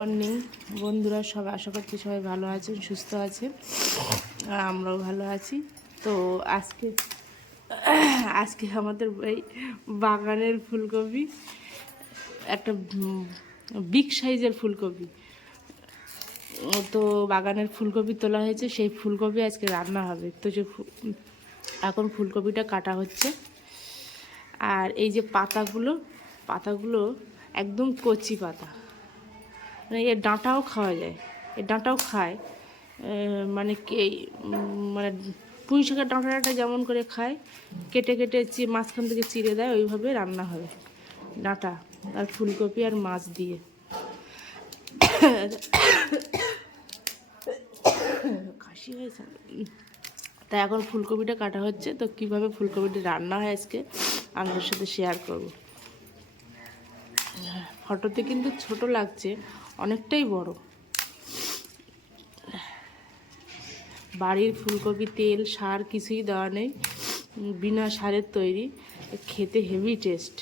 Morning বন্ধুরা সবাই, আশা করছি সবাই ভালো আছেন, সুস্থ আছেন। আর আমরাও ভালো আছি। তো আজকে আজকে আমাদের এই বাগানের ফুলকপি, একটা বিগ সাইজের ফুলকপি। তো বাগানের ফুলকপি তোলা হয়েছে, সেই ফুলকপি আজকে রান্না হবে। তো যে এখন ফুলকপিটা কাটা হচ্ছে। আর এই যে পাতাগুলো পাতাগুলো একদম কচি পাতা। মানে এর ডাঁটাও খাওয়া যায়। এর ডাঁটাও খায়। মানে কি মানে পুঁই শাকের ডাঁটাটা যেমন করে খায়, কেটে কেটে চি, মাঝখান থেকে চিড়ে দেয়, ওইভাবে রান্না হবে। ডাঁটা আর ফুলকপি আর মাছ দিয়ে। কাশি হয়েছে তা এখন ফুলকপিটা কাটা হচ্ছে, তো কীভাবে ফুলকপিটা রান্না হয় আজকে আপনাদের সাথে শেয়ার করব। ফটোতে কিন্তু ছোট লাগছে, অনেকটাই বড়। বাড়ির ফুলকপি, তেল, সার কিছুই দেওয়া নেই, বিনা সারের তৈরি, খেতে হেভি টেস্ট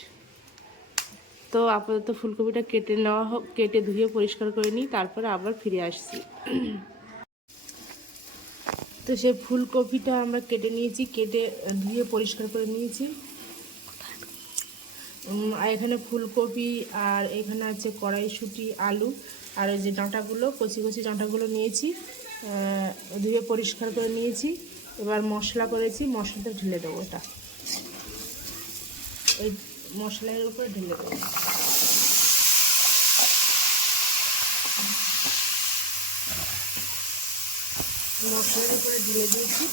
তো আপাতত ফুলকপিটা কেটে নেওয়া হোক, কেটে ধুয়ে পরিষ্কার করে নিই, তারপরে আবার ফিরে আসছি। তো সেই ফুলকপিটা আমরা কেটে নিয়েছি, কেটে ধুয়ে পরিষ্কার করে নিয়েছি। আর এখানে ফুলকপি আর এখানে আছে কড়াইশুঁটি, আলু আর ওই যে ডাঁটাগুলো, কচি কচি ডাঁটাগুলো নিয়েছি ধুয়ে পরিষ্কার করে নিয়েছি। এবার মশলা করেছি মশলাটা ঢেলে দেবো এটা ওই মশলার উপরে ঢেলে দেবো। মশলার উপরে ঢেলে দিয়েছি।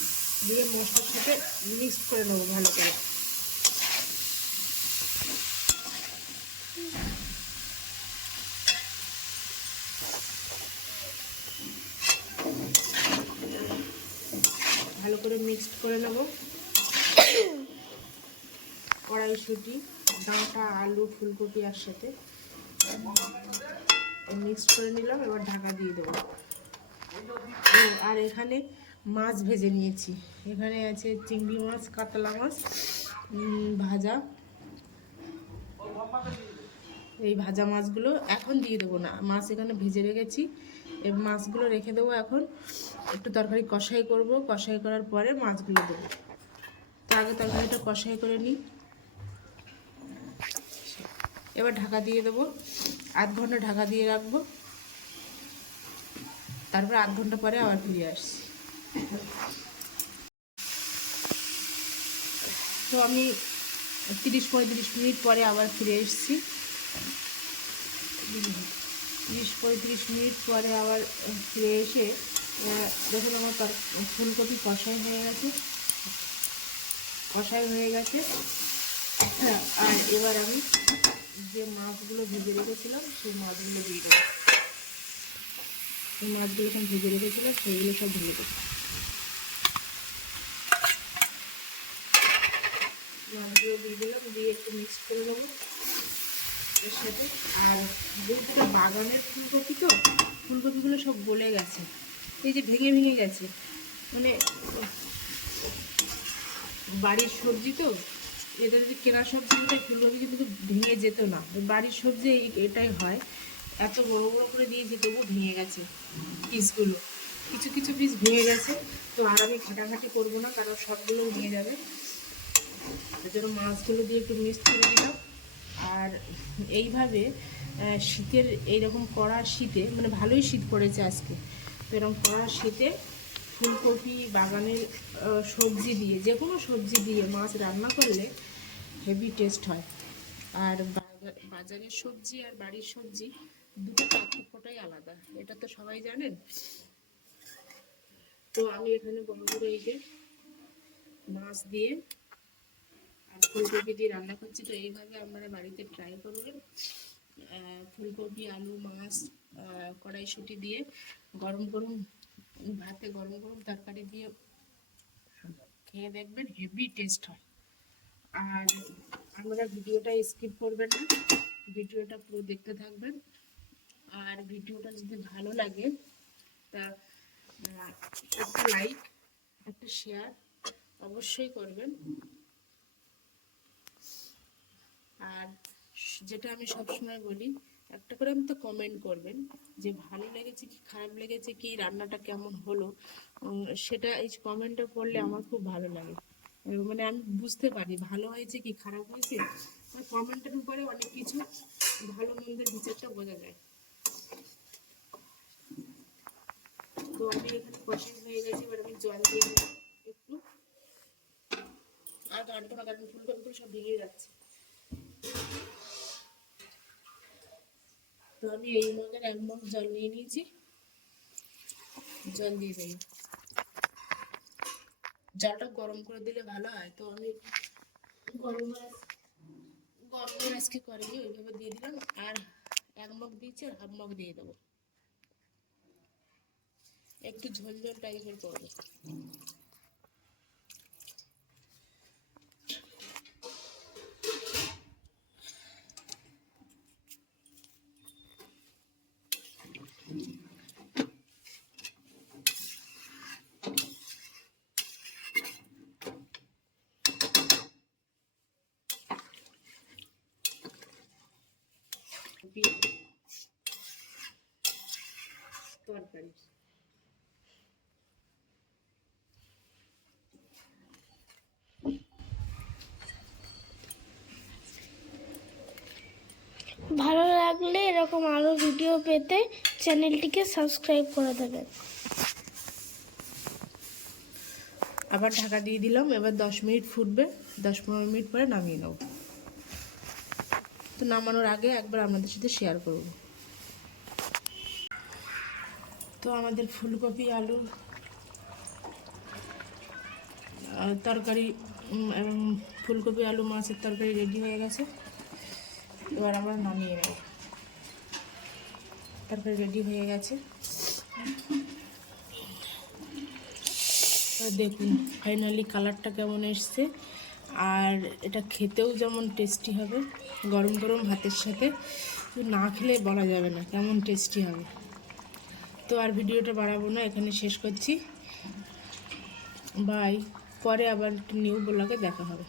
দিয়ে মশলার সাথে মিক্স করে নেব ভালো করে। ভালো করে মিক্সড করে নেব। কড়াইশুঁটি ডাঁটা, আলু, ফুলকপি একসাথে। মিক্সড করে নিলাম, এবার ঢাকা দিয়ে দেবো। আর এখানে মাছ ভেজে নিয়েছি। এখানে আছে চিংড়ি মাছ, কাতলা মাছ ভাজা। এই ভাজা মাছগুলো এখন দিয়ে দেবো না। মাছ এখানে ভেজে রেখেছি। এই মাছগুলো রেখে দেবো এখন। একটু তরকারি কষাই করব। কষাই করার পরে মাছগুলো দেবো। তার আগে তরকারিটা কষাই করে নিই। এবার ঢাকা দিয়ে দেবো। আধ ঘণ্টা ঢাকা দিয়ে রাখব। তারপর আধ ঘণ্টা পরে আবার ফিরে আসছি। তো আমি তিরিশ পঁয়ত্রিশ মিনিট পরে আবার ফিরে এসেছি। তিরিশ পঁয়ত্রিশ মিনিট পরে আবার ফিরে এসে দেখুন আমার ফুলকপি কষাই হয়ে গেছে। কষাই হয়ে গেছে। আর এবার আমি যে মাছগুলো ভেজে রেখেছিলাম, সেই মাছগুলো দিয়ে দেবো। মাছগুলো সব ভেজে রেখেছিলাম সেইগুলো সব ঢেলে দেবো মাছগুলো দিয়ে দিলাম, দিয়ে একটু মিক্স করে দেবো এর সাথে। আর যেহেতু বাগানের ফুলকপি তো, ফুলকপিগুলো সব গলে গেছে। এই যে ভেঙে ভেঙে গেছে। মানে বাড়ির সবজি তো, এটা যদি কেনা সবজি ফুলকপি কিন্তু ভেঙে যেত না। বাড়ির সবজি এটাই হয়। এত বড় বড় করে দিয়েছি, তবু ভেঙে গেছে পিসগুলো কিছু কিছু পিস ভেঙে গেছে, তো আর আমি ঘাটাঘাটি করব না, কারণ সবগুলো ভেঙে যাবে। তার জন্য মাছগুলো দিয়ে একটু মিক্স করে দিলাম। আর এইভাবে শীতের এইরকম কড়া শীতে মানে ভালোই শীত পড়েছে আজকে। তো এরকম কড়া শীতে ফুলকপি, বাগানের সবজি দিয়ে, যে কোনো সবজি দিয়ে মাছ রান্না করলে হেভি টেস্ট হয়। আর বাজারের সবজি আর বাড়ির সবজি দুটো পার্থক্যটাই আলাদা, এটা তো সবাই জানেন। তো আমি এখানে বড় বড় এই যে মাছ দিয়ে আর ফুলকপি দিয়ে রান্না করছি, তো এইভাবে আপনারা বাড়িতে ট্রাই করবেন ফুলকপি, আলু, মাছ কড়াইশুঁটি দিয়ে গরম গরম ভাতে গরম গরম তরকারি দিয়ে খেয়ে দেখবেন হেভি টেস্ট হয়। আর আপনারা ভিডিওটা স্কিপ করবেন না, ভিডিওটা পুরো দেখতে থাকবেন। আর ভিডিওটা যদি ভালো লাগে, তা একটা লাইক একটা শেয়ার অবশ্যই করবেন। আর যেটা আমি সবসময় বলি, একটা করে আমি তো কমেন্ট করবেন যে ভালো লেগেছে কি খারাপ লেগেছে, কি রান্নাটা কেমন হলো সেটা এই কমেন্টটা পড়লে আমার খুব ভালো লাগে। মানে আমি বুঝতে পারি ভালো হয়েছে কি খারাপ হয়েছে। কমেন্টের উপরে অনেক কিছু ভালো মন্দের বিচারটা বোঝা যায়। তো এখানে হয়ে গেছে এবার আমি জল দিয়ে একটু আর না সব ভেঙে যাচ্ছে। তো আমি এই মগের এক মগ জল নিয়ে নিয়েছি। জল দিয়ে দেই। জলটা গরম করে দিলে ভালো হয়, তো আমি গরম গরম আজকে করিনি, ওইভাবে দিয়ে দিলাম। আর এক মগ দিয়েছি আর হাফ মগ দিয়ে দেবো। একটু ঝোল ঝোল টাইপের করব। তরকারি। ভালো লাগলে এরকম আরও ভিডিও পেতে চ্যানেলটিকে সাবস্ক্রাইব করে দেবেন আবার ঢাকা দিয়ে দিলাম, এবার দশ মিনিট ফুটবে, দশ পনেরো মিনিট পরে নামিয়ে নেব। তো নামানোর আগে একবার আপনাদের সাথে শেয়ার করব। তো আমাদের ফুলকপি, আলু তরকারি এবং ফুলকপি, আলু, মাছের তরকারি রেডি হয়ে গেছে। এবার আমরা নামিয়ে নেব। তরকারি রেডি হয়ে গেছে। দেখুন ফাইনালি কালারটা কেমন এসছে। আর এটা খেতেও যেমন টেস্টি হবে, গরম গরম ভাতের সাথে না খেলে বলা যাবে না কেমন টেস্টি হবে। তো আর ভিডিওটা বাড়াবো না, এখানে শেষ করছি। বাই পরে আবার নিউ ব্লগে দেখা হবে।